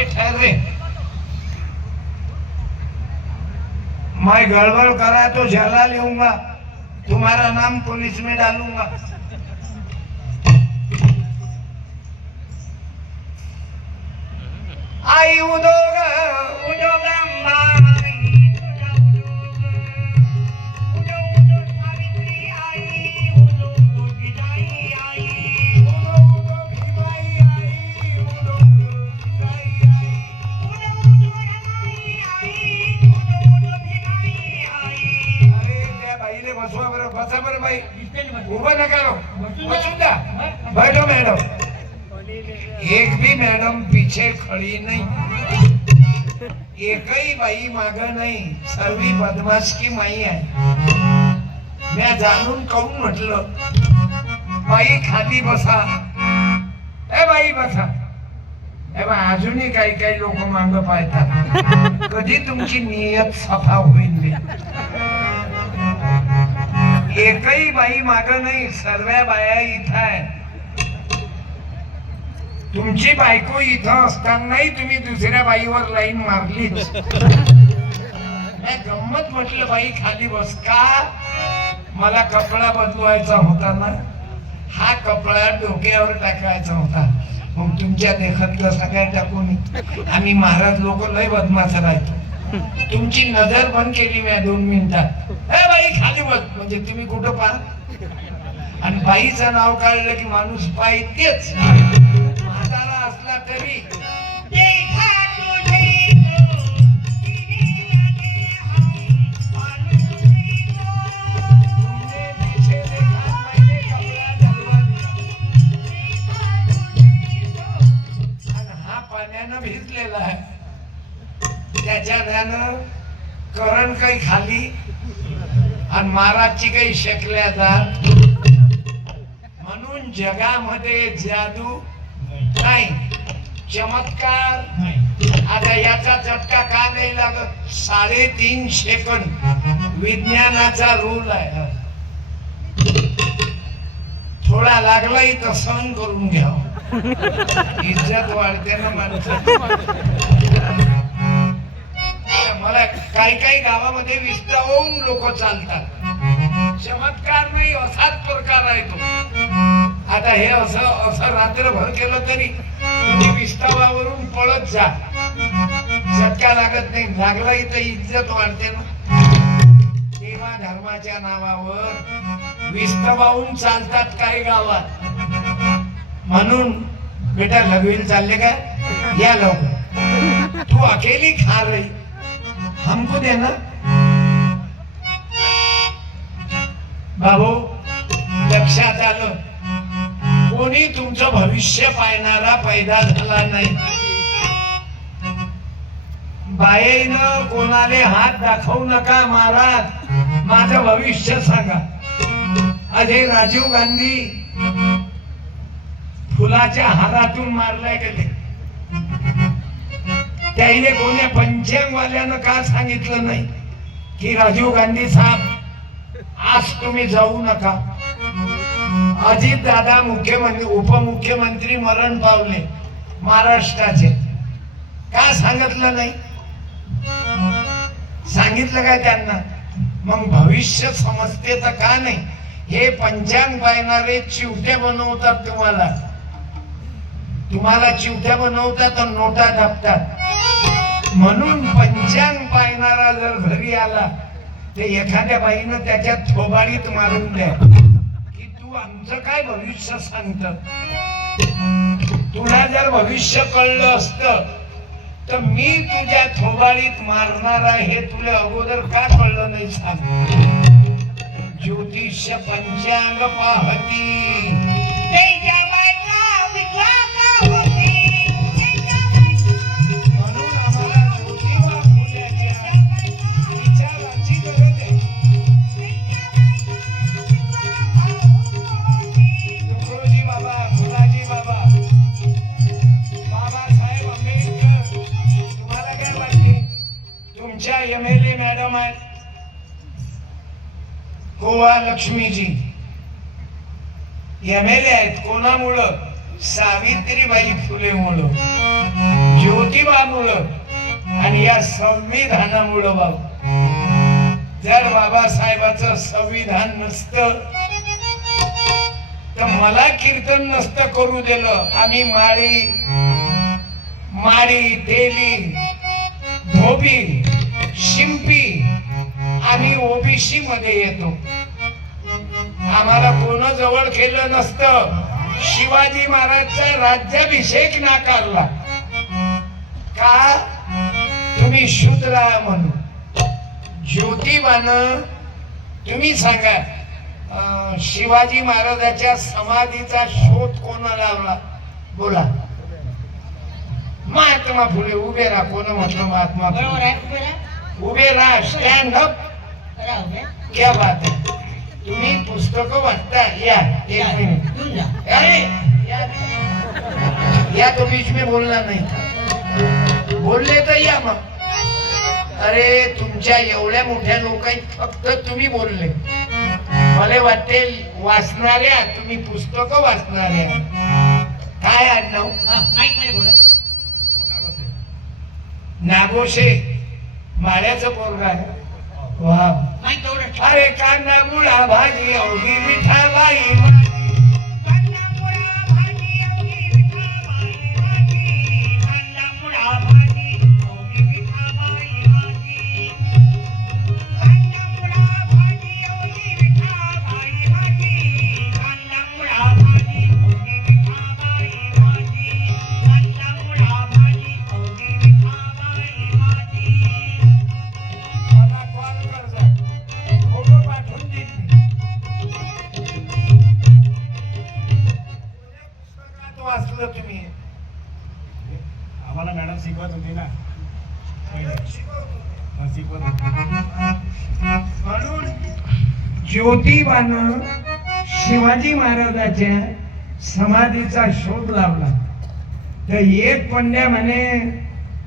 अरे ठहरे, मैं गड़बड़ करा तो जला लूंगा, तुम्हारा नाम पुलिस में डालूंगा। आई उदोग उदोग बैठो मैडम, एक भी मैडम पीछे खड़ी नहीं, एक ही बाई माग नाही, सर्वी बदमाश की माई आहे। मैं जाणून कहून म्हटलं बाई खाली बसा, ए बाई बसा। अजूनही काही काही लोक माग पाहतात, कधी तुमची नियत सफा होईल। एकही बाई माग नाही, सर्व बाया इथं आहे। तुमची बायको इथं असतानाही तुम्ही दुसऱ्या बाईवर लाईन मारलीच। गंमत म्हटलं बाई खाली बस का, मला कपडा बदलवायचा होता ना, हा कपडा डोक्यावर टाकायचा होता, मग तुमच्या देखतलं सगळ्या टाकून आम्ही महाराज लोक लय बदमाश राहतो। तुमची नजर बंद केली मी 2 मिनिटात, ए बाई खाली बस, म्हणजे तुम्ही कुठं पाहा, आणि बाईचं नाव काढलं की माणूस पाहिजेच, म्हातारा असला तरी। हा पाण्यानं भिजलेला आहे, त्याच्या ध्यानं करण काही खाली आणि महाराजची काही शकल्या जात, म्हणून जगामध्ये जादू नाही, चमत्कार नाही। आता याचा झटका का नाही लागत, 3.5 सेकंद विज्ञानाचा रूल आहे, थोडा लागलाही तर सहन करून घ्या, इज्जत वाढते ना माणसाची। मला काही काही गावामध्ये विस्तावून लोक चालतात, चमत्कार नाही, असाच प्रकार आहे तो। आता हे असं रात्रभर केलं तरी तुम्ही विस्तावावरून पळत जा, झटका लागत नाही, लागलाही तर इज्जत वाढते ना। सेवा धर्माच्या नावावर विस्तावाहून चालतात काही गावात, म्हणून बेटा लग्न चालले का, या लवकर, तू अकेली खा रही, हमको देना। बाबू लक्षात आलं, कोणी तुमचं भविष्य पाहणारा पैदा झाला नाही। बाईनं कोणाले हात दाखवू नका, महाराज माझं भविष्य सांगा। अजय राजीव गांधी फुलाच्या हारातून मारले गेले, त्याने कोण्या पंचांगवाल्यानं का सांगितलं नाही की राजीव गांधी साहेब आज तुम्ही जाऊ नका। अजित दादा मुख्यमंत्री उपमुख्यमंत्री मरण पावले महाराष्ट्राचे, का सांगितलं नाही, सांगितलं काय त्यांना, मग भविष्य समजते तर का नाही। हे पंचांग पाहणारे चिवट्या बनवतात, तुम्हाला चिवट्या बनवतात आणि नोटा दाबतात, म्हणून पंचांग पाहणारा जर घरी आला ते एखाद्या बाईनं त्याच्यात थोबाडीत मारून द्या की तू आमचं काय भविष्य सांगत। तुला जर भविष्य कळलं असतं तर मी तुझ्या थोबाडीत मारणार आहे, हे तुला अगोदर का कळलं नाही सांग। ज्योतिष पंचांग पाहती MLA मॅडम आहेत गोवा लक्ष्मीजी, MLA आहेत कोणामुळं, सावित्रीबाई फुलेमुळं। ज्योतिबामुळं आणि या संविधानामुळं बाबा. जर बाबासाहेबाचं संविधान नसतं तर मला कीर्तन नसतं करू दिलं. आम्ही माळी तेली धोबी शिंपी आम्ही ओबीसी मध्ये येतो. आम्हाला कोण जवळ केलं नसतं. शिवाजी महाराजचा राज्याभिषेक नाकारला का? तुम्ही शूद्र म्हणून. ज्योतिबानं तुम्ही सांगा शिवाजी महाराजांच्या समाधीचा शोध कोणा लावला? बोला. महात्मा फुले. उभे राहा. कोण म्हटलं महात्मा फुले? उभे राहा. Stand up. क्या बात है. तुम्ही पुस्तक वाचता. या एक मिनिट. अरे या तो बीच में बोलना नहीं था. बोलले तर या मग. अरे तुमच्या एवढ्या मोठ्या लोकांनी फक्त तुम्ही बोलले. मला वाटते वाचणाऱ्या तुम्ही पुस्तक वाचणाऱ्या. काय आडनाव? नागोशे. माळ्याचं पोरगा आहे. वा. अरे कांदा मुळा भाजी अवघी मिठाबाई. तुम्ही आम्हाला मॅडम शिकवत होती ना. म्हणून ज्योतिबानं शिवाजी महाराजांच्या समाधीचा शोध लावला. तर एक पंड्या म्हणे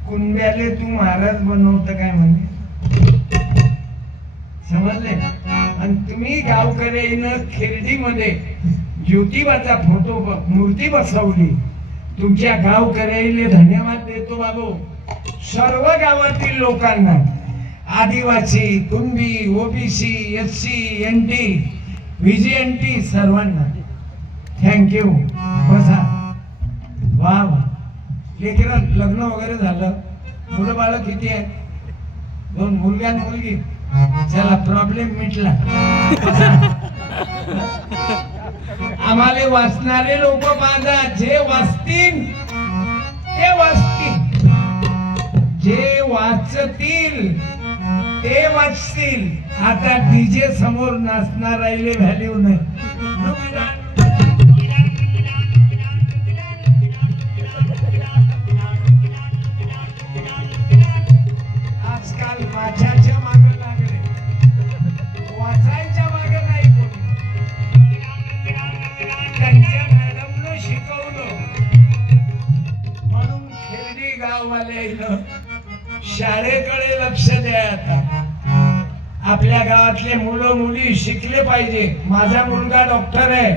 कुंड्याले तू महाराज बनवत काय म्हणे. समजले? आणि तुम्ही गावकऱ्यानं खिरडीमध्ये ज्योतिबाचा फोटो मूर्ती बसवली. तुमच्या गावकऱ्याला धन्यवाद देतो बाबू. सर्व गावातील लोकांना आदिवासी कुणबी ओबीसी एससी एनटी व्हीजीएनटी सर्वांना थँक्यू. बसा. वा वा. लेकरं लग्न वगैरे झालं? मुलं बाळ किती आहे? 2 मुलगा आणि मुलगी. चला प्रॉब्लेम मिटला. आम्हाला वाचणारे लोक माझा जे वाचतील ते वाचतील. जे वाचतील ते वाचतील. आता डीजे समोर नाचणार राहिले व्हॅल्यू नाही. आजकाल माझ्याच्या मागे लागले. वाचायच्या मागे नाही कोणी. त्यांच्या मॅडमनं शिकवलं म्हणून खिरडी गाववाल्यानं शाळेकडे लक्ष द्या. आता आपल्या गावातले मुलं मुली शिकले पाहिजे. माझा मुलगा डॉक्टर आहे.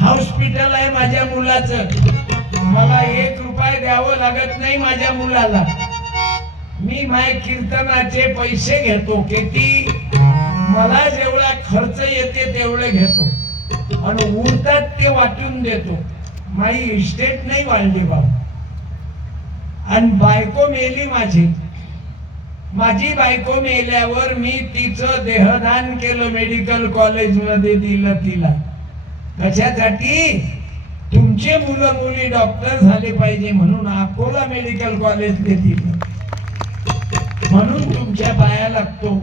हॉस्पिटल आहे माझ्या मुलाचं. मला 1 रुपया द्यावं लागत नाही माझ्या मुलाला. मी माय कीर्तनाचे पैसे घेतो. किती? मला जेवढा खर्च येते तेवढे घेतो आणि उरतात ते वाटून देतो. माझी इस्टेट नाही वाढली बाबा. आणि बायको मेली माझी. माझी बायको मेल्यावर मी तिचं देहदान केलं. मेडिकल कॉलेज मध्ये दिलं तिला. कशासाठी? तुमचे मुलं मुली डॉक्टर झाले पाहिजे म्हणून अकोला मेडिकल कॉलेजने दिलं. म्हणून तुमच्या पाया लागतो.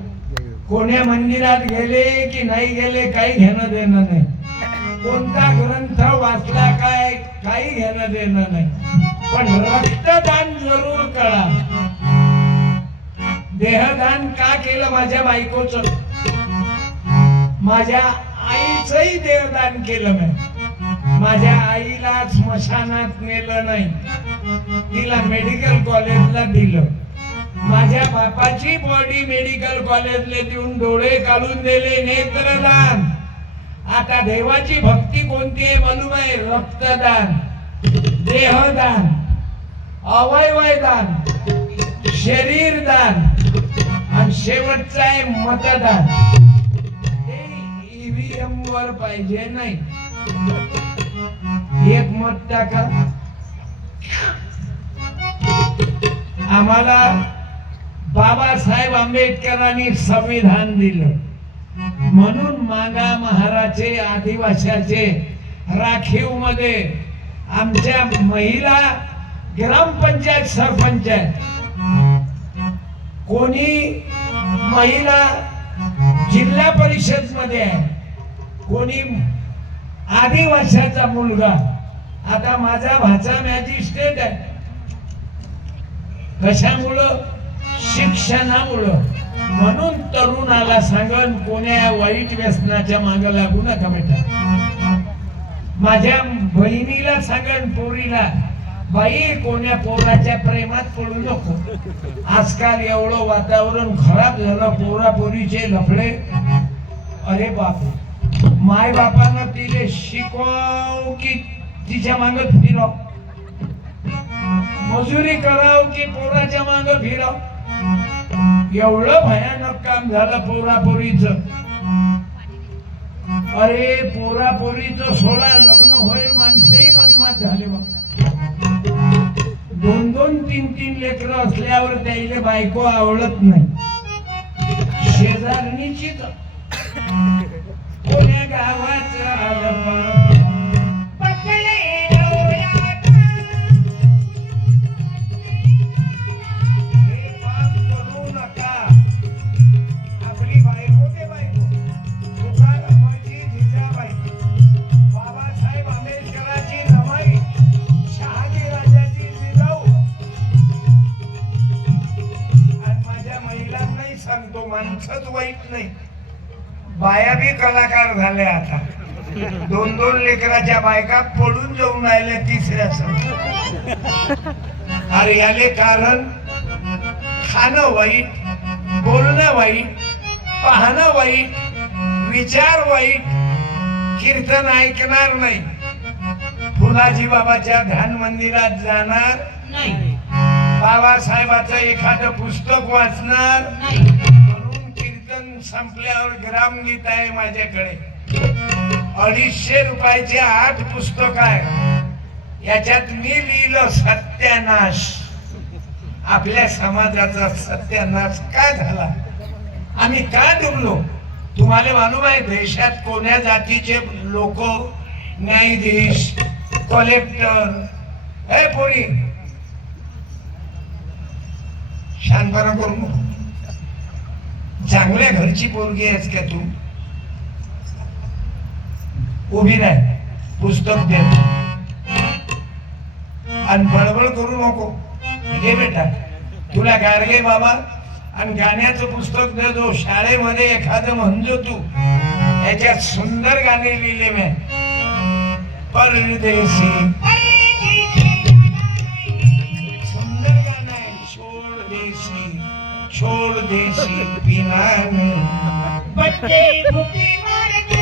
कोण्या मंदिरात गेले की नाही गेले काही घेणं देणं नाही. कोणता ग्रंथ वाचला काय काही घेणं देणं नाही. पण रक्तदान जरूर करा. देहदान का केलं माझ्या बायकोचं? माझ्या आईचंही देहदान केलं मी. माझ्या आईला स्मशानात नेलं नाही. तिला मेडिकल कॉलेजला दिलं. माझ्या बापाची बॉडी मेडिकल कॉलेजला देऊन डोळे काढून दिले. नेत्रदान. आता देवाची भक्ती कोणती आहे मालूम आहे? रक्तदान, देहदान. अवयव दान, शरीर दान आणि शेवटचं आहे मतदान. हे ईव्हीएम वर पाहिजे नाही. एक मत टाका. आम्हाला बाबासाहेब आंबेडकरांनी संविधान दिलं म्हणून मागा महाराचे आदिवासीचे राखीव मध्ये आमच्या महिला ग्रामपंचायत सरपंच आहेत. कोणी महिला जिल्हा परिषद मध्ये आहे, कोणी आदिवासीचा मुलगा. आता माझा भाचा मॅजिस्ट्रेट आहे. कशामुळं? शिक्षणामुळं. म्हणून तरुणाला सांगन कोण्या वाईट व्यसनाच्या मागे लागू नका बेटा. माझ्या बहिणीला सांगन, पोरीला, बाई कोण्या पोराच्या प्रेमात पडू नको. आजकाल एवढं वातावरण खराब झालं, पोरा पोरीचे लफडे. अरे बाप, माय बापानं तिले शिकव की तिच्या मागे फिरव, मजुरी कराव की पोराच्या मागे फिरव. एवढं भयानक काम झालं पोरापोरीचं. अरे पोरापोरीचं 16 लग्न होईल, माणसंही बदमाश झाले बा. 2-2, 3-3 लेकरं असल्यावर त्याला बायको आवडत नाही. शेजारणीचीच कोण्या गावाचं आलं माणसंच वाईट नाही, बाया बी कलाकार झाल्या. आता 2-2 लेकराच्या बायका पडून जाऊन राहिल्या तिसऱ्या सण. अरे याले कारण खाणं वाईट, बोलणं वाईट, पाहणं वाईट, विचार वाईट. कीर्तन ऐकणार नाही, फुलाजी बाबाच्या ध्यान मंदिरात जाणार नाही, बाबासाहेबाचं एखादं पुस्तक वाचणार नाही. संपल्यावर ग्रामगीत आहे माझ्याकडे, 250 रुपयाचे 8 पुस्तक आहे. याच्यात मी लिहिलं सत्यानाश. आपल्या समाजाचा सत्यानाश का झाला, आम्ही का डुबलो? तुम्हाला मालूम आहे देशात कोण्या जातीचे लोक न्यायाधीश, कलेक्टर? हे पोरी शांतपणा करू नको. चांगल्या घरची पोरगी आहेस का तू? उभी राह, पुस्तक दे आणि बडबड करू नको. घे बेटा, तुला गाडगे बाबा आणि गाण्याचं पुस्तक देतो. शाळेमध्ये एखादं म्हणजो तू, याच्यात सुंदर गाणे लिहिले मी. परदेसी सुंदर गाणं आहे. छोड़ देसी पीना बच्चे भूखे मरते.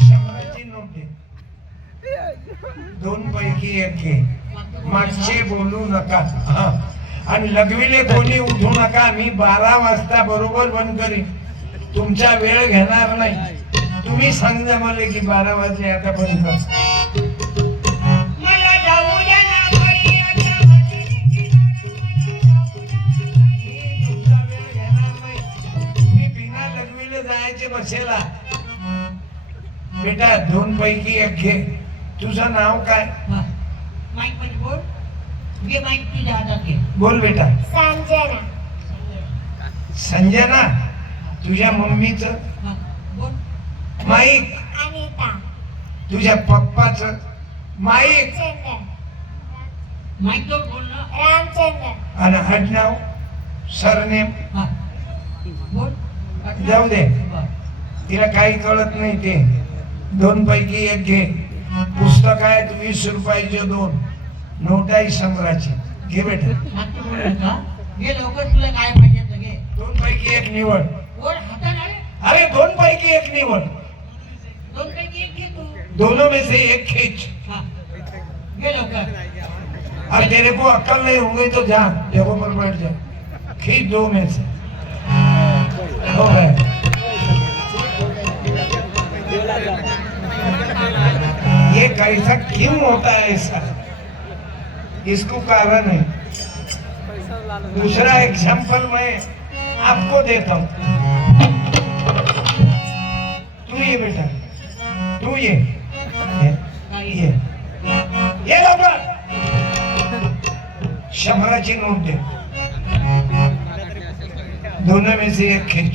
100ची नोट आहे. 2 पैकी 1 घे. मागचे बोलू नका. आणि लघवीले कोणी उठू नका. मी 12 वाजता बरोबर बंद करीन. तुमचा वेळ घेणार नाही. तुम्ही सांगा मला की 12 वाजले आता बंद कर. बसेला बेटा, 2 पैकी 1 घे. तुझं नाव काय? माईक मध्ये बोल. घे माईक तुझ्या हातात घे. बोल बेटा. संजना. संजना. तुझ्या मम्मीचं? बोल. माईक. अनिता. तुझ्या पप्पाचं? माईक. चंद्र. माईक तो बोल ना. रामचंद्र. आणि आडनाव, सरनेम? बोल. जाऊ दे, तिला काही कळत नाही ते. 2 पैकी 1 घे. पुस्तक आहेत 20 रुपयाचे 2. नोट आहे 100ची. घे बेटा. घे लवकर, तुला काय पाहिजे तर घे. 2 पैकी 1 निवड. बोल हाताने. अरे 2 पैकी 1 निवड. 2 पैकी 1 घे तू. दोनों में से 1 खींच. घे लवकर. अब तेरे को अक्ल नहीं हो गई तो जा जगह पर बैठ जा, खींच दो में से हो गए। ये कैसा क्यों होता है ऐसा, इसको कारण है। दूसरा एग्जाम्पल मैं आपको देता हूं। तू ये बेटा, तू ये ये लवकर 100ची नोट दे, दोनों में से एक खींच।